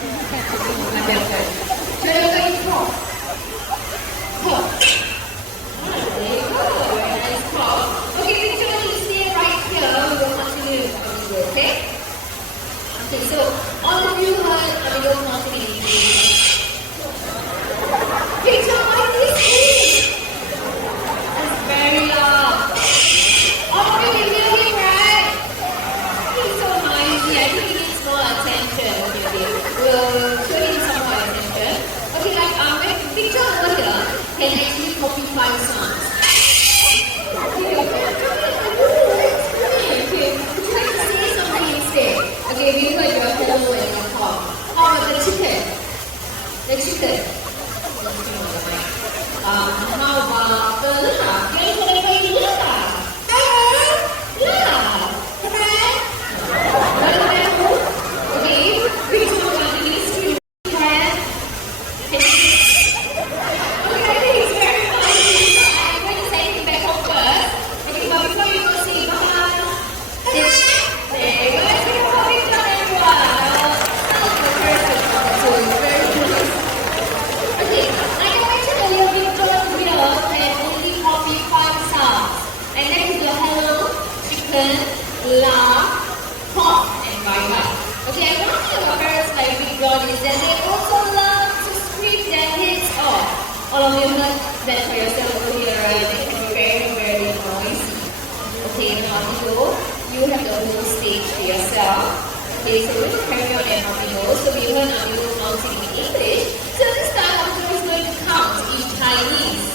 Very good. Very nice talk. Okay, Victor, you stay right here. We will continue okay? Okay, so all of you heard Amigo continuity. Victor, what is this? That's very loud. All of you can hear him, right? He's so noisy. I think he needs more attention. Okay, we'll show him some more attention. Okay, like Victor over here can actually copy 5 songs. Okay, would you like to say something instead? Okay, we heard your hello and your call. How about the chicken? The chicken. How about the llama? Can you play the llama? Llama. Correct? Okay, which one is to have? Okay, I think it's very funny. I'm going to say it back home first. Okay, but before you go say bye, there you go. Let's give a big clap, everyone. So it's very nice. Okay, like I mentioned earlier, Victor here can only copy 5 sounds. And then you go hello, chicken, laugh, pop, and bye-bye. Okay, and one thing about parents like Victor is that they also love to scream their heads off. All of you heard that for yourself over here, right? They can be very, very noisy. Okay, now you have the whole stage to yourself. Okay, so we're going to carry on at Amigo. So we heard Amigo counting in English. So this time Amigo is going to count in Chinese.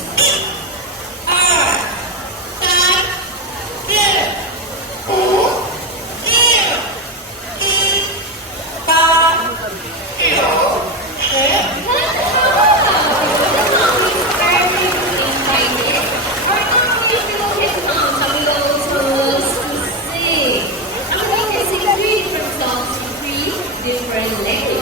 Different languages.